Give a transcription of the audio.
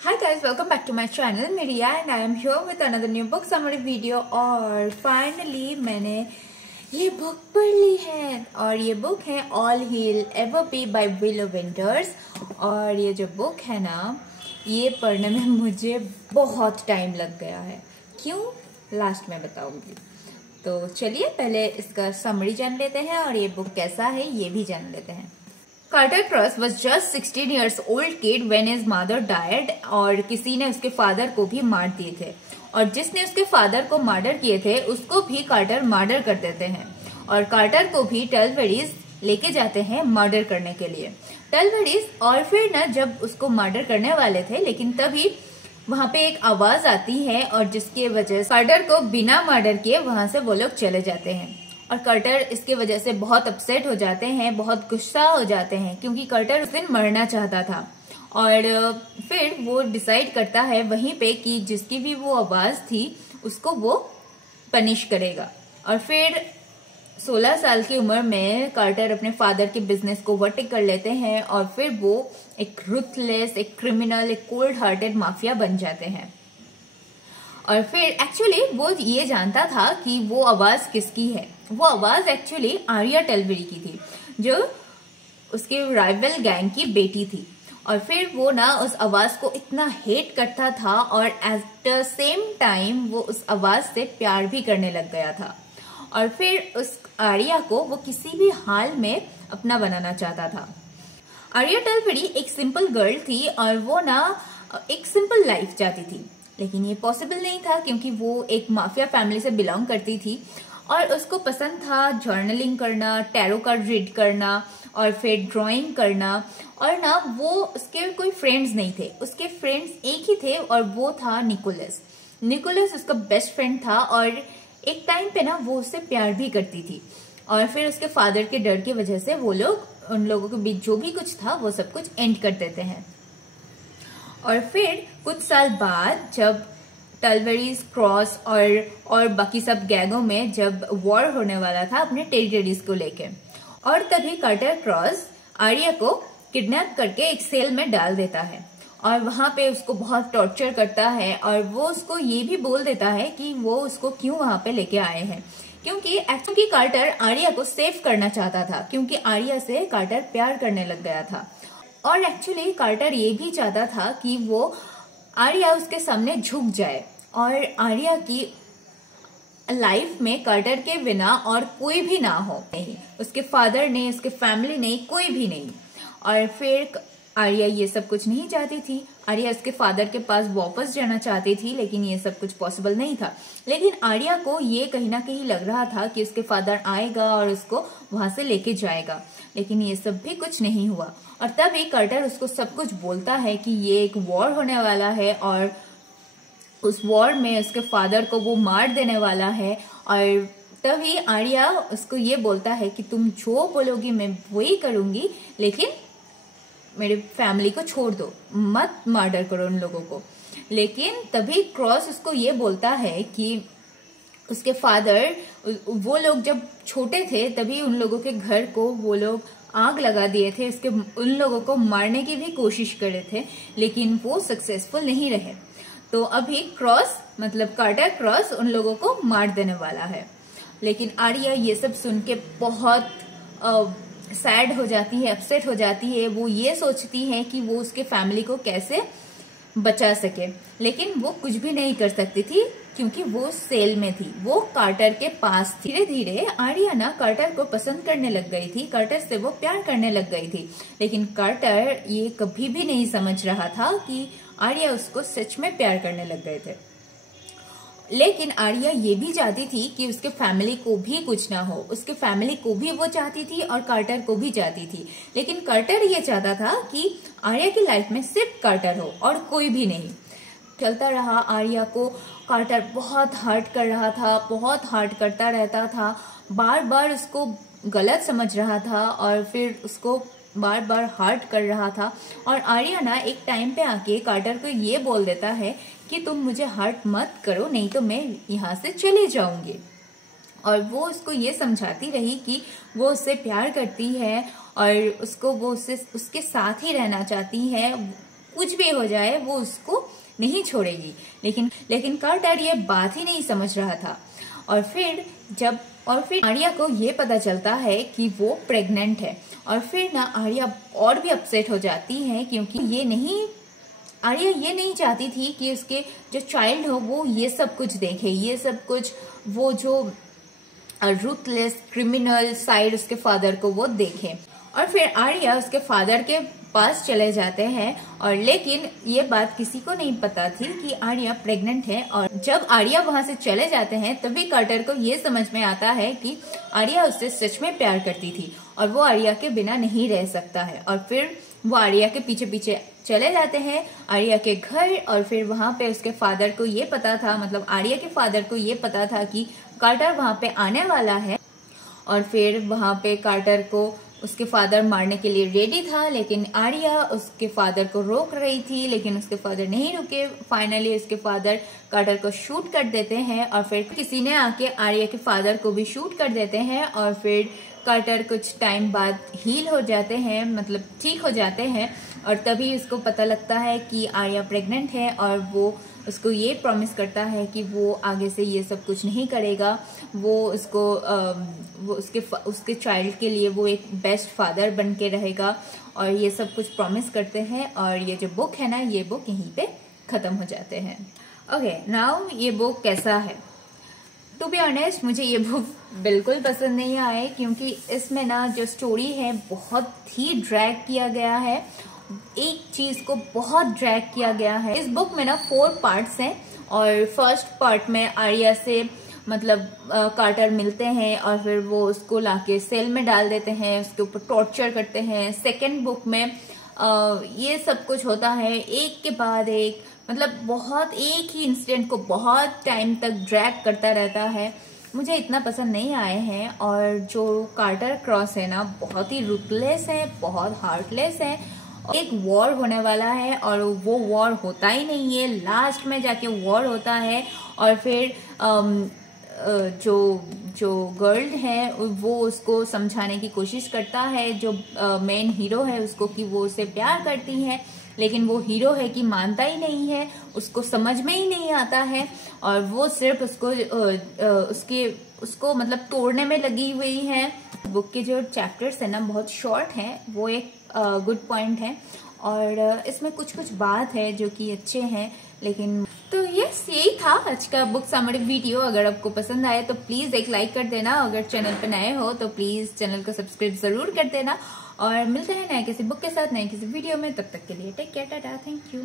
Hi guys, welcome back to my channel Miriya and I am here with another new book summary video। और finally मैंने ये book पढ़ ली है और ये बुक है all he'll ever be by Willow Winters. और ये जो बुक है ना, ये पढ़ने में मुझे बहुत टाइम लग गया है। क्यों, लास्ट में बताऊंगी। तो चलिए पहले इसका समरी जान लेते हैं और ये बुक कैसा है ये भी जान लेते हैं। Carter Cross was just 16 years old kid when his mother died। और किसी ने उसके फादर को भी मार दिए थे और जिसने उसके फादर को मर्डर किए थे उसको भी कार्टर मर्डर कर देते हैं और कार्टर को भी टलवेडीज लेके जाते हैं मर्डर करने के लिए। टलवेडीज और फिर ना जब उसको मर्डर करने वाले थे लेकिन तभी वहां पे एक आवाज आती है और जिसकी वजह से कार्टर को बिना मर्डर किए वहां से वो लोग चले जाते हैं। और कार्टर इसके वजह से बहुत अपसेट हो जाते हैं, बहुत गुस्सा हो जाते हैं क्योंकि कार्टर उस दिन मरना चाहता था। और फिर वो डिसाइड करता है वहीं पे कि जिसकी भी वो आवाज थी उसको वो पनिश करेगा। और फिर 16 साल की उम्र में कार्टर अपने फादर के बिजनेस को ओवरटेक कर लेते हैं और फिर वो एक रुथलेस, एक क्रिमिनल, एक कोल्ड हार्टेड माफिया बन जाते हैं। और फिर एक्चुअली वो ये जानता था कि वो आवाज किसकी है। वो आवाज एक्चुअली आर्या टलवेडी की थी जो उसके राइवल गैंग की बेटी थी। और फिर वो ना उस आवाज को इतना हेट करता था और एट द सेम टाइम वो उस आवाज से प्यार भी करने लग गया था। और फिर उस आर्या को वो किसी भी हाल में अपना बनाना चाहता था। आर्या टलवेडी एक सिंपल गर्ल थी और वो ना एक सिंपल लाइफ चाहती थी, लेकिन ये पॉसिबल नहीं था क्योंकि वो एक माफिया फैमिली से बिलोंग करती थी और उसको पसंद था जर्नलिंग करना, टैरो कार्ड रीड करना और फिर ड्राइंग करना। और ना वो उसके कोई फ्रेंड्स नहीं थे, उसके फ्रेंड्स एक ही थे और वो था निकोलस। निकोलस उसका बेस्ट फ्रेंड था और एक टाइम पे ना वो उससे प्यार भी करती थी। और फिर उसके फादर के डर की वजह से वो लोग उन लोगों के बीच जो भी कुछ था वो सब कुछ एंड कर देते हैं। और फिर कुछ साल बाद जब टलवेडीज क्रॉस और बाकी सब गैंगों में जब वॉर होने वाला था अपने टेरिटरीज को लेके, और तभी कार्टर क्रॉस आर्या को किडनैप करके एक सेल में डाल देता है और वहां पे उसको बहुत टॉर्चर करता है। और वो उसको ये भी बोल देता है कि वो उसको क्यों वहां पे लेके आए हैं, क्योंकि एक्चुअली कार्टर आर्या को सेव करना चाहता था क्योंकि आर्या से कार्टर प्यार करने लग गया था। और एक्चुअली कार्टर ये भी चाहता था कि वो आर्या उसके सामने झुक जाए और आर्या की लाइफ में कार्टर के बिना और कोई भी ना हो, नहीं उसके फादर ने, उसके फैमिली नहीं, कोई भी नहीं। और फिर आर्या ये सब कुछ नहीं चाहती थी। आर्या उसके फादर के पास वापस जाना चाहती थी लेकिन ये सब कुछ पॉसिबल नहीं था। लेकिन आर्या को ये कहीं ना कहीं लग रहा था कि उसके फादर आएगा और उसको वहां से लेके जाएगा, लेकिन ये सब भी कुछ नहीं हुआ। और तभी कार्टर उसको सब कुछ बोलता है कि ये एक वॉर होने वाला है और उस वॉर में उसके फादर को वो मार देने वाला है। और तभी आर्या उसको ये बोलता है कि तुम जो बोलोगी मैं वही करूंगी, लेकिन मेरे फैमिली को छोड़ दो, मत मर्डर करो उन लोगों को। लेकिन तभी क्रॉस उसको ये बोलता है कि उसके फादर, वो लोग जब छोटे थे तभी उन लोगों के घर को वो लोग आग लगा दिए थे, उसके उन लोगों को मारने की भी कोशिश करे थे लेकिन वो सक्सेसफुल नहीं रहे। तो अभी क्रॉस मतलब कार्टर क्रॉस उन लोगों को मार देने वाला है। लेकिन आर्या ये सब सुन के बहुत सैड हो जाती है, अपसेट हो जाती है। वो ये सोचती है कि वो उसके फैमिली को कैसे बचा सके, लेकिन वो कुछ भी नहीं कर सकती थी क्योंकि वो सेल में थी, वो कार्टर के पास थी। धीरे धीरे आर्या ना कार्टर को पसंद करने लग गई थी, कार्टर से वो प्यार करने लग गई थी। लेकिन कार्टर ये कभी भी नहीं समझ रहा था कि आर्या उसको सच में प्यार करने लग गए थे। लेकिन आर्या ये भी चाहती थी कि उसके फैमिली को भी कुछ ना हो, उसके फैमिली को भी वो चाहती थी और कार्टर को भी चाहती थी। लेकिन कार्टर ये चाहता था कि आर्या की लाइफ में सिर्फ कार्टर हो और कोई भी नहीं। चलता रहा, आर्या को कार्टर बहुत हर्ट कर रहा था, बहुत हर्ट करता रहता था, बार बार उसको गलत समझ रहा था और फिर उसको बार बार हर्ट कर रहा था। और आर्या ना एक टाइम पे आके कार्टर को ये बोल देता है कि तुम मुझे हर्ट मत करो, नहीं तो मैं यहाँ से चले जाऊंगी। और वो उसको ये समझाती रही कि वो उससे प्यार करती है और उसको वो उसके साथ ही रहना चाहती है, कुछ भी हो जाए वो उसको नहीं छोड़ेगी। लेकिन कार्टर ये बात ही नहीं समझ रहा था। और फिर आर्या को ये पता चलता है कि वो प्रेग्नेंट है। और फिर ना आर्या और भी अपसेट हो जाती है, क्योंकि आर्या ये नहीं चाहती थी कि उसके जो चाइल्ड हो वो ये सब कुछ देखे, ये सब कुछ वो जो रूथलेस क्रिमिनल साइड उसके फादर को वो देखे। और फिर आर्या उसके फादर के पास चले जाते हैं, और लेकिन ये बात किसी को नहीं पता थी कि आर्या प्रेग्नेंट है। और जब आर्या वहां से चले जाते हैं तभी कार्टर को ये समझ में आता है कि आर्या उससे सच में प्यार करती थी और वो आर्या के बिना नहीं रह सकता है। और फिर वो आर्या के पीछे पीछे चले जाते हैं आर्या के घर। और फिर वहां पे उसके फादर को ये पता था, मतलब आर्या के फादर को ये पता था कि कार्टर वहां पे आने वाला है। और फिर वहां पे कार्टर को उसके फादर मारने के लिए रेडी था, लेकिन आर्या उसके फादर को रोक रही थी, लेकिन उसके फादर नहीं रुके। फाइनली उसके फादर कार्टर को शूट कर देते हैं, और फिर किसी ने आके आर्या के फादर को भी शूट कर देते हैं। और फिर कार्टर कुछ टाइम बाद हील हो जाते हैं, मतलब ठीक हो जाते हैं। और तभी उसको पता लगता है कि आर्या प्रेग्नेंट है, और वो उसको ये प्रॉमिस करता है कि वो आगे से ये सब कुछ नहीं करेगा। वो उसके चाइल्ड के लिए वो एक बेस्ट फादर बन के रहेगा, और ये सब कुछ प्रॉमिस करते हैं। और ये जो बुक है ना, ये बुक यहीं पे खत्म हो जाते हैं। ओके, नाउ ये बुक कैसा है? टू बी ऑनेस्ट, मुझे ये बुक बिल्कुल पसंद नहीं आए, क्योंकि इसमें ना जो स्टोरी है बहुत ही ड्रैग किया गया है। एक चीज को बहुत ड्रैग किया गया है। इस बुक में ना 4 पार्ट्स हैं, और फर्स्ट पार्ट में आर्या से मतलब कार्टर मिलते हैं, और फिर वो उसको लाके सेल में डाल देते हैं, उसके ऊपर टॉर्चर करते हैं। सेकेंड बुक में ये सब कुछ होता है एक के बाद एक, मतलब बहुत एक ही इंसिडेंट को बहुत टाइम तक ड्रैग करता रहता है। मुझे इतना पसंद नहीं आए हैं। और जो कार्टर क्रॉस है ना, बहुत ही रूथलेस है, बहुत हार्टलेस है। एक वॉर होने वाला है, और वो वॉर होता ही नहीं है, लास्ट में जाके वॉर होता है। और फिर जो गर्ल है वो उसको समझाने की कोशिश करता है, जो मेन हीरो है उसको, कि वो उसे प्यार करती है, लेकिन वो हीरो है कि मानता ही नहीं है, उसको समझ में ही नहीं आता है। और वो सिर्फ उसको मतलब तोड़ने में लगी हुई है। बुक के जो चैप्टर्स है ना बहुत शॉर्ट हैं, वो एक गुड पॉइंट है। और इसमें कुछ बात है जो कि अच्छे हैं, लेकिन तो यस, यही था आज का बुक समरी वीडियो। अगर आपको पसंद आए तो प्लीज एक लाइक कर देना। अगर चैनल पर नए हो तो प्लीज चैनल को सब्सक्राइब जरूर कर देना। और मिलते हैं नए किसी बुक के साथ, नए किसी वीडियो में। तब तक के लिए take care, tata, thank you.